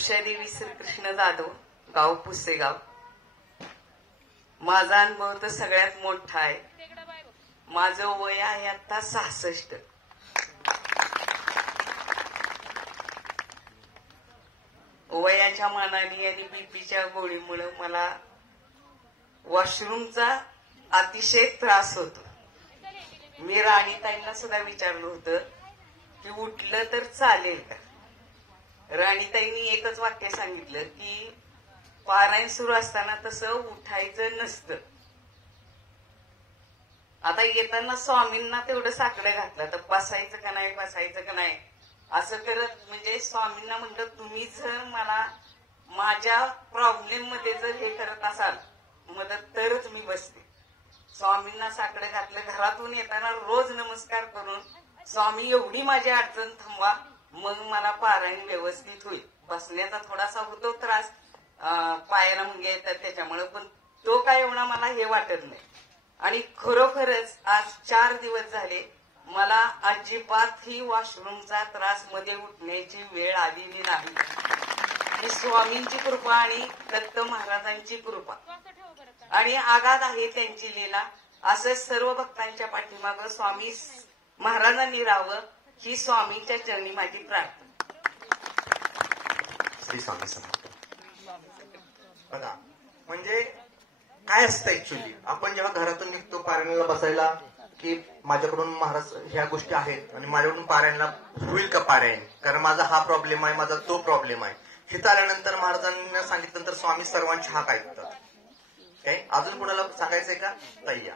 उषादेवी श्रीकृष्ण जाधव, गाव पुसेगाव. माझा अनुभव तर सगळ्यात मोठा आहे. माझं वय आहे आता 66. वयाच्या मानाने आणि बीपीच्या गोळीमुळे मला वॉशरूमचा अतिशय त्रास होतो. मी राणीताईंना सुद्धा विचारलं होतं की उठलं तर चालेल का. राणीताईंनी एकच वाक्य सांगितलं की पारायण सुरू असताना तसं उठायचं नसतं. आता येताना स्वामींना तेवढं साकडं घातलं तर बसायचं का नाही बसायचं का नाही असं करत म्हणजे स्वामींना म्हणलं तुम्ही जर मला माझ्या प्रॉब्लेम मध्ये जर हे करत असाल मदत तरच मी बसते. स्वामींना साकडं घातलं. घरातून येताना रोज नमस्कार करून स्वामी एवढी माझी अडचण थांबवा मग मला पारायण व्यवस्थित होईल. बसण्याचा थोडासा होतो त्रास पायाला मुंग्या येतात त्याच्यामुळे, पण तो काय एवढा मला हे वाटत नाही. आणि खरोखरच आज 4 दिवस झाले मला अजिबात ही वॉशरूमचा त्रास मध्ये उठण्याची वेळ आलेली नाही. आणि स्वामींची कृपा आणि दत्त महाराजांची कृपा आणि आगाध आहे त्यांची लीला. असं सर्व भक्तांच्या पाठीमागं स्वामी महाराजांनी राहावं ही स्वामींच्या चरणी माझी प्रार्थना. श्री स्वामी समर्थ. बघा म्हणजे काय असतं ऍक्च्युली आपण जेव्हा घरातून निघतो पारायणाला बसायला की माझ्याकडून महाराज ह्या गोष्टी आहेत आणि माझ्याकडून पारायणाला होईल का पारायण, कारण माझा हा प्रॉब्लेम आहे माझा तो प्रॉब्लेम आहे. हे आल्यानंतर महाराजांना सांगितल्यानंतर स्वामी सर्वांची हाक ऐकतात. काय अजून कोणाला सांगायचंय का? ताई या.